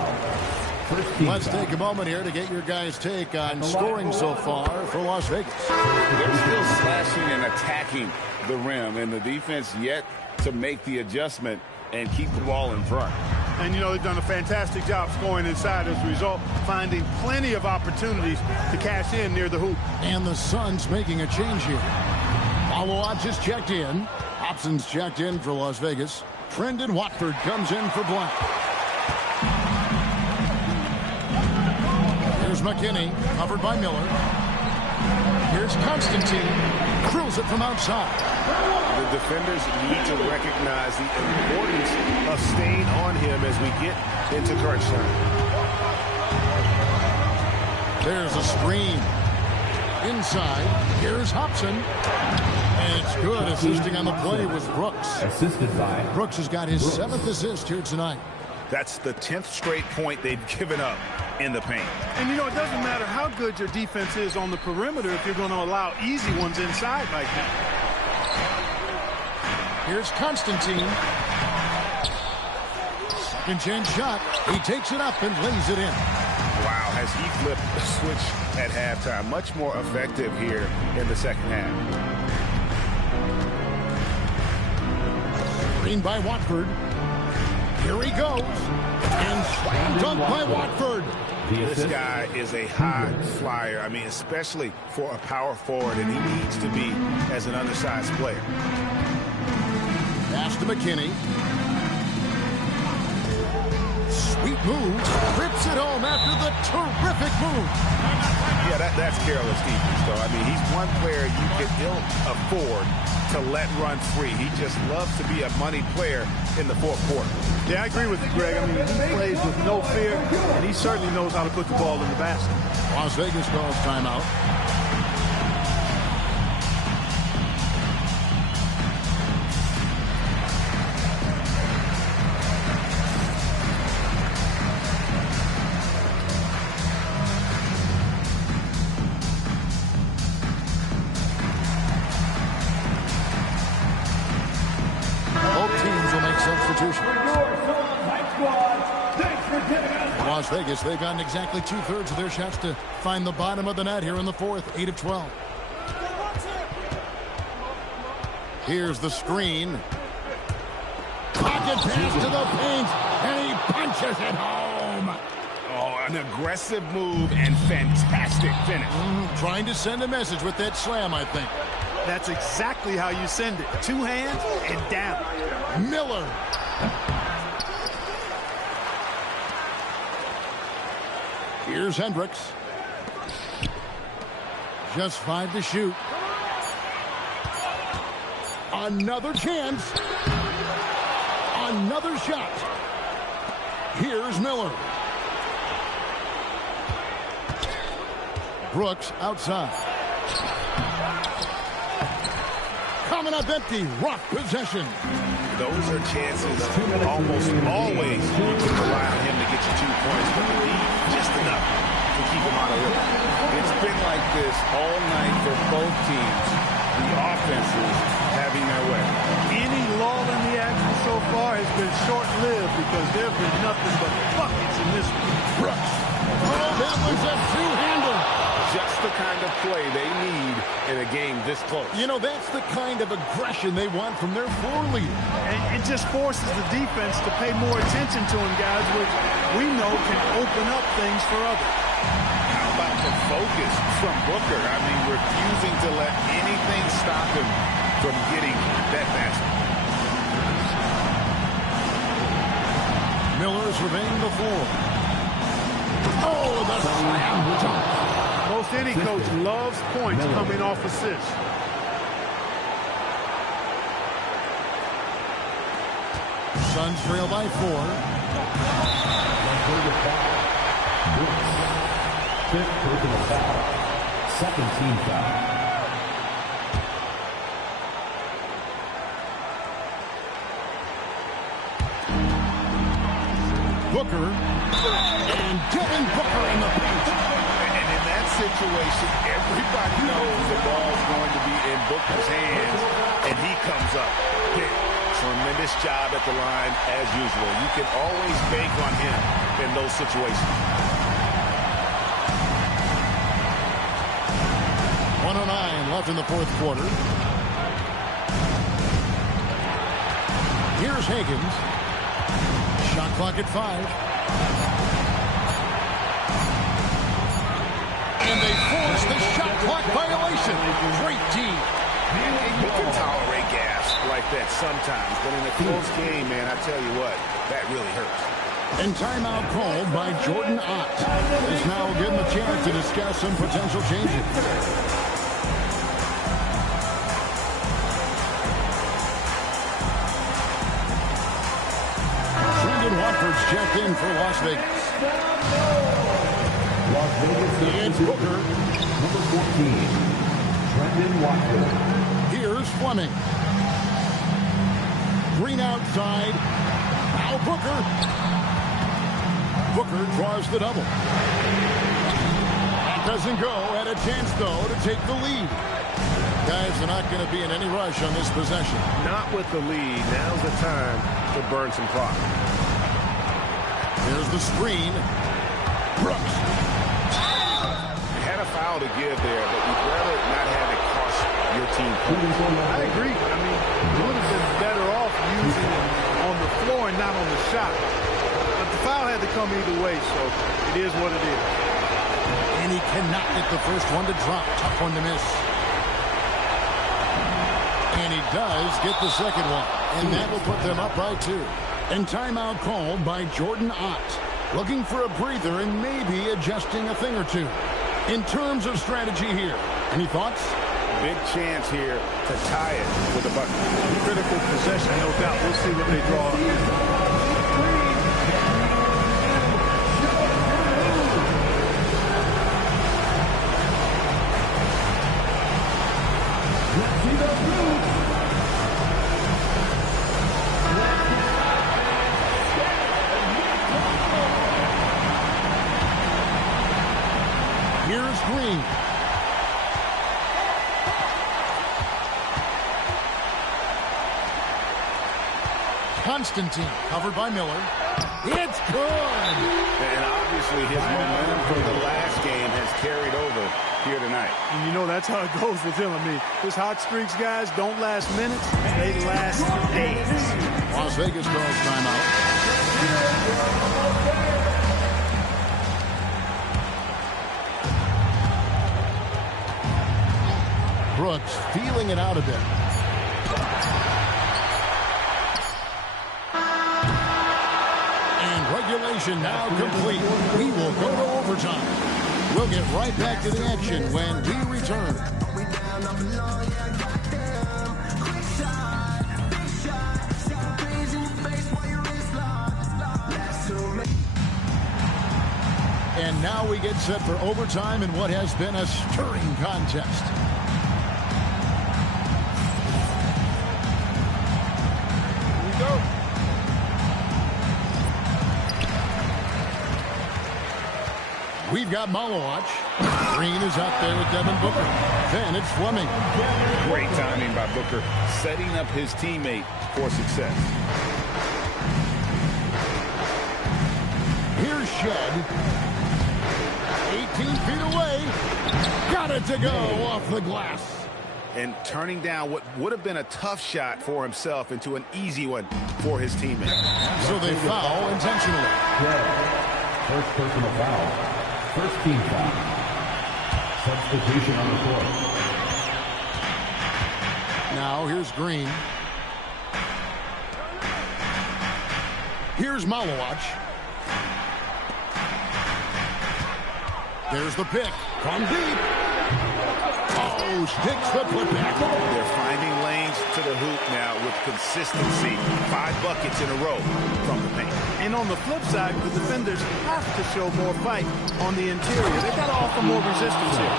Let's take a moment here to get your guys' take on scoring so far for Las Vegas. They're still slashing and attacking the rim, and the defense yet to make the adjustment and keep the ball in front. And, you know, they've done a fantastic job scoring inside as a result, finding plenty of opportunities to cash in near the hoop. And the Suns making a change here. Paolo just checked in. Hobson's checked in for Las Vegas. Trendon Watford comes in for Black. Here's McKinney, covered by Miller. Here's Constantine, drills it from outside. The defenders need to recognize the importance of staying on him as we get into crunch time. There's a screen. Inside, here's Hobson. And it's good, assisting on the play with Brooks. Assisted by Brooks has got his 7th assist here tonight. That's the 10th straight point they've given up in the paint. And, you know, it doesn't matter how good your defense is on the perimeter if you're going to allow easy ones inside like that. Here's Constantine. Second chance shot. He takes it up and lays it in. Wow, has he flipped the switch at halftime. Much more effective here in the second half. Screen by Watford. Here he goes. And slam dunk by Watford. This guy is a high flyer. I mean, especially for a power forward, and he needs to be as an undersized player. Pass to McKinney. Sweet move. Rips it home after the terrific move. Yeah, that's careless defense, though. I mean, he's one player you can ill afford to let run free. He just loves to be a money player in the fourth quarter. Yeah, I agree with you, Greg. I mean, he plays with no fear, and he certainly knows how to put the ball in the basket. Las Vegas calls timeout. Las Vegas, they've gotten exactly 2/3 of their shots to find the bottom of the net here in the fourth, 8 of 12. Here's the screen. Pocket pass to the paint, and he punches it home. Oh, an aggressive move and fantastic finish. Trying to send a message with that slam, I think. That's exactly how you send it. 2 hands and down. Miller. Here's Hendricks. Just 5 to shoot. Another chance. Another shot. Here's Miller. Brooks outside. Coming up empty. Rough possession. Those are chances almost always you can rely on him to get you 2 points, but the lead just enough to keep him out of it. It's been like this all night for both teams. The offenses having their way. Any lull in the action so far has been short-lived because there have been nothing but buckets in this one. Brooks. Oh, that was a two-hander. Just the kind of play they need in a game this close. You know, that's the kind of aggression they want from their floor leader. And it just forces the defense to pay more attention to him, guys, which we know can open up things for others. How about the focus from Booker? I mean, refusing to let anything stop him from getting that basket. Miller surveying the floor. Oh, the slam dunk. Most any coach loves points coming off assists. Suns trail by 4. Fifth personal foul. Second team foul. Booker. And Devin Booker in the paint. And in that situation, everybody knows the ball's going to be in Booker's hands, and he comes up big. Tremendous job at the line as usual. You can always bank on him in those situations. 1:09 left in the fourth quarter. Here's Higgins. Shot clock at 5. And they force the shot clock violation. Great team. And you can tolerate gas like that sometimes. But in a close game, man, I tell you what, that really hurts. And timeout called by Jordan Ott. This now will give him a chance to discuss some potential changes. Trendon Watford's checked in for Las Vegas. It's Booker. Number 14, Trendon Watford. Here's Fleming. Green outside. Now Booker. Booker draws the double. That doesn't go. Had a chance, though, to take the lead. Guys are not going to be in any rush on this possession. Not with the lead. Now's the time to burn some clock. Here's the screen. Brooks. Had a foul to give there, but you'd rather not have it cost your team points. I agree. I mean, you would have been better off using it on the floor and not on the shot. But the foul had to come either way, so it is what it is. And he cannot get the first one to drop. Tough one to miss. And he does get the second one. And that will put them up by 2. And timeout called by Jordan Ott. Looking for a breather and maybe adjusting a thing or two. In terms of strategy here, any thoughts? Big chance here to tie it with a bucket. Critical possession, no doubt. We'll see what they draw. Here's Green. Constantine, covered by Miller. It's good! And obviously his momentum from the last game has carried over here tonight. And you know that's how it goes with him. I mean, his hot streaks, guys, don't last minutes. They last days. Las Vegas calls timeout. Brooks feeling it out a bit. And regulation now complete. We will go to overtime. We'll get right back to the action when we return. And now we get set for overtime in what has been a stirring contest. We've got Malowacz. Green is out there with Devin Booker. Then it's Fleming. Great timing by Booker, setting up his teammate for success. Here's Shed. 18 feet away. Got it to go off the glass. And turning down what would have been a tough shot for himself into an easy one for his teammate. So they foul intentionally. First personal foul. First team foul. Substitution on the court. Now here's Green. Here's Malowacz. There's the pick from deep. Oh, sticks the putback. They're finding lanes to the hoop now with consistency. 5 buckets in a row from the paint. And on the flip side, the defenders have to show more fight on the interior. They've got to offer more resistance here.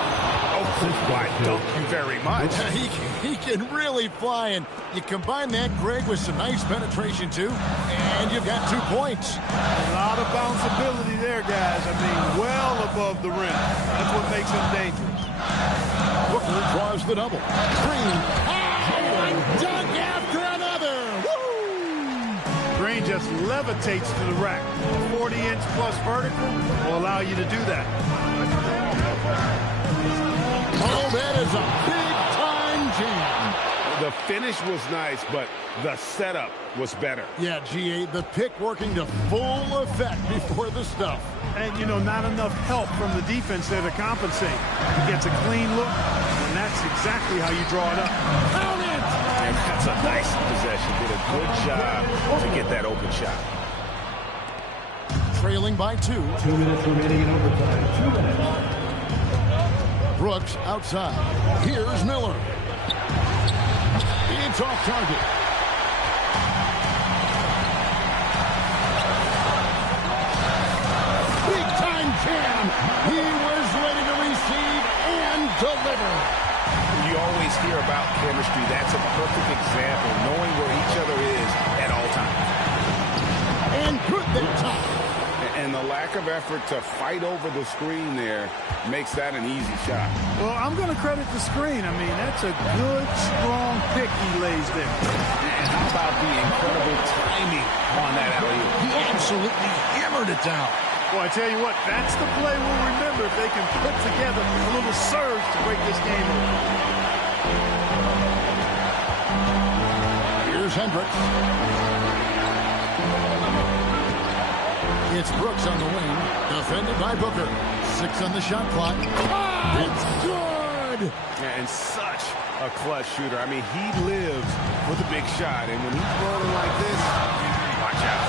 Oh, why don't you very much? He can really fly, and you combine that, Greg, with some nice penetration, too, and you've got 2 points. A lot of bounceability there, guys. I mean, well above the rim. That's what makes him dangerous. Booker draws the double. Green. Oh, and dunk after another. Woo! Green just levitates to the rack. 40-inch plus vertical will allow you to do that. Oh, that is a big-time jam. The finish was nice, but the setup was better. Yeah, G8, the pick working to full effect before the stuff. And, you know, not enough help from the defense there to compensate. He gets a clean look, and that's exactly how you draw it up. Count it! And that's a nice possession. Did a good job to get that open shot. Trailing by 2. 2 minutes remaining in overtime. 2 minutes. Brooks outside. Here's Miller. It's off target. Big time jam. He was ready to receive and deliver. You always hear about chemistry. That's a perfect example, knowing where each other is at all times. And good that time. And the lack of effort to fight over the screen there makes that an easy shot. Well, I'm going to credit the screen. I mean, that's a good, strong pick he lays there. And how about the incredible timing on that alley-oop? He absolutely hammered it down. Well, I tell you what, that's the play we'll remember if they can put together a little surge to break this game open. Here's Hendricks. It's Brooks on the wing, defended by Booker. 6 on the shot clock. It's good! And such a clutch shooter. I mean, he lives for the big shot. And when he's rolling like this, watch out.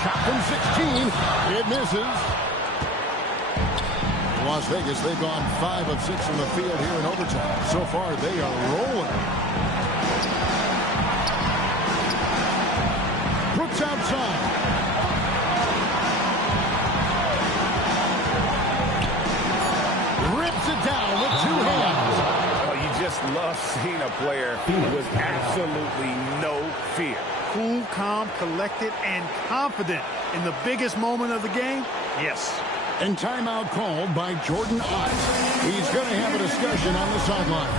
Shot from 16. It misses. Las Vegas, they've gone 5 of 6 from the field here in overtime. So far, they are rolling. Brooks outside. Rips it down with 2 hands. Oh, you just love seeing a player with absolutely no fear. Cool, calm, collected, and confident in the biggest moment of the game? Yes. And timeout called by Jordan Ott. He's going to have a discussion on the sideline.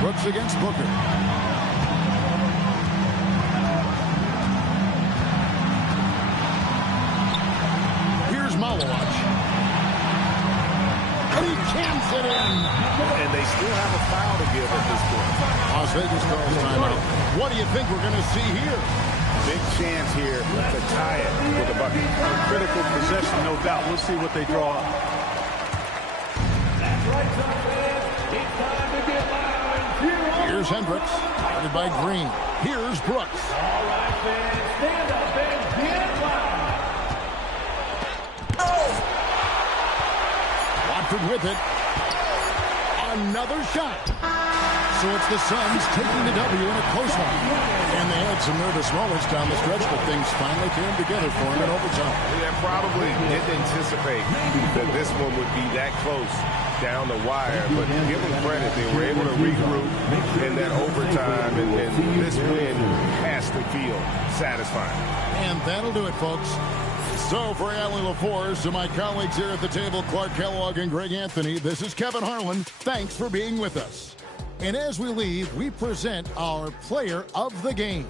Brooks against Booker. Here's Malawach. And he jams it in. And they still have a foul to give at this point. Las Vegas calls timeout. What do you think we're going to see here? Big chance here to tie it with a bucket. A critical possession, no doubt. We'll see what they draw up. That's right, fans. It's time to get loud and cheer. Here's Hendricks, guarded by Green. Here's Brooks. All right, fans, stand up and get loud. Watford with it. Another shot. So it's the Suns taking the W in a close one. And they had some nervous moments down the stretch, but things finally came together for them in overtime. Yeah, probably didn't anticipate that this one would be that close down the wire, but give them credit. They were able to regroup in that overtime, and this win has to feel satisfying. And that'll do it, folks. So for Allie LaForce, to my colleagues here at the table, Clark Kellogg and Greg Anthony, this is Kevin Harlan. Thanks for being with us. And as we leave, we present our player of the game.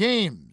Game.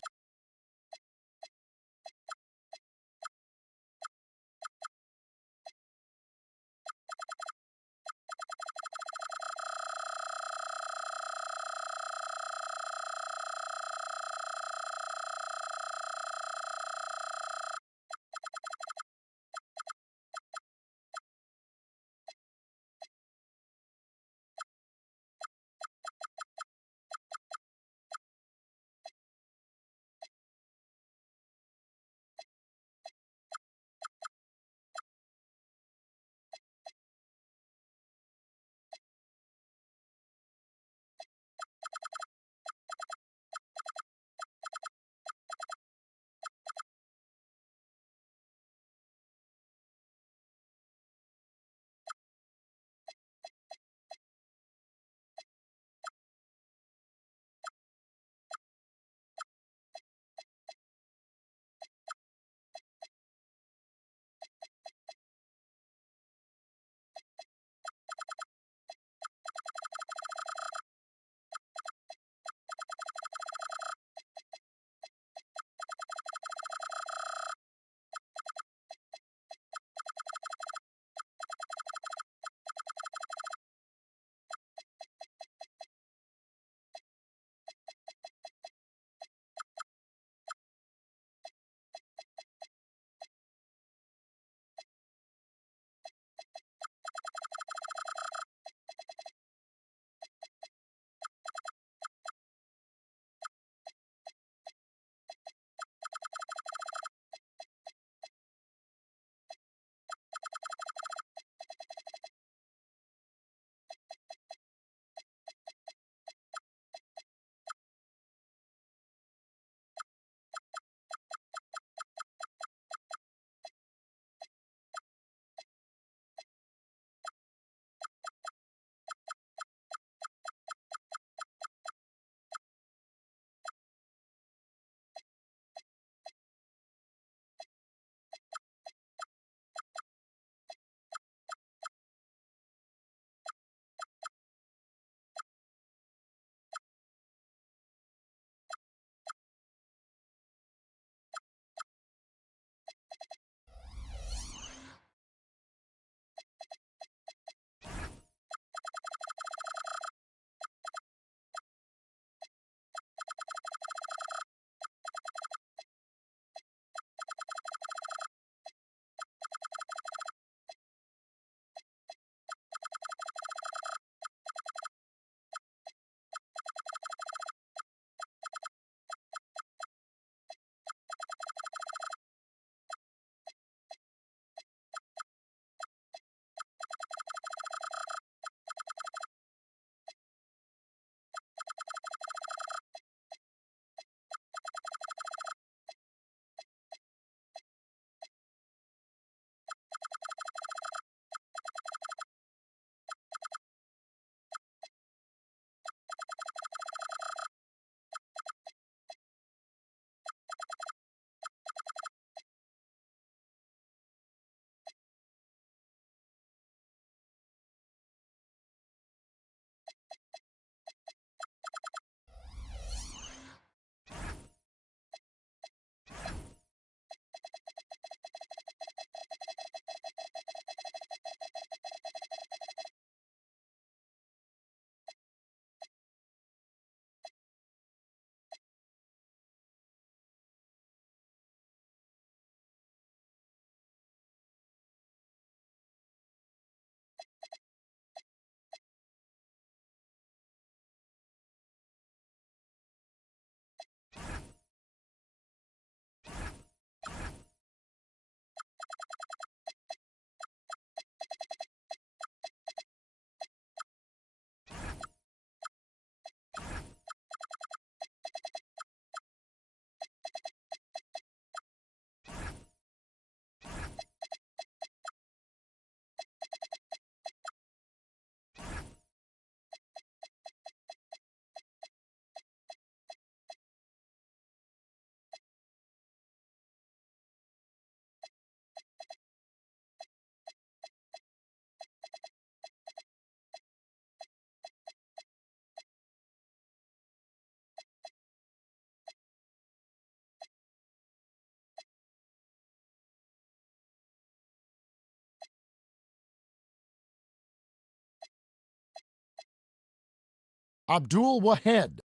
Abdul Wahed.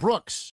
Brooks.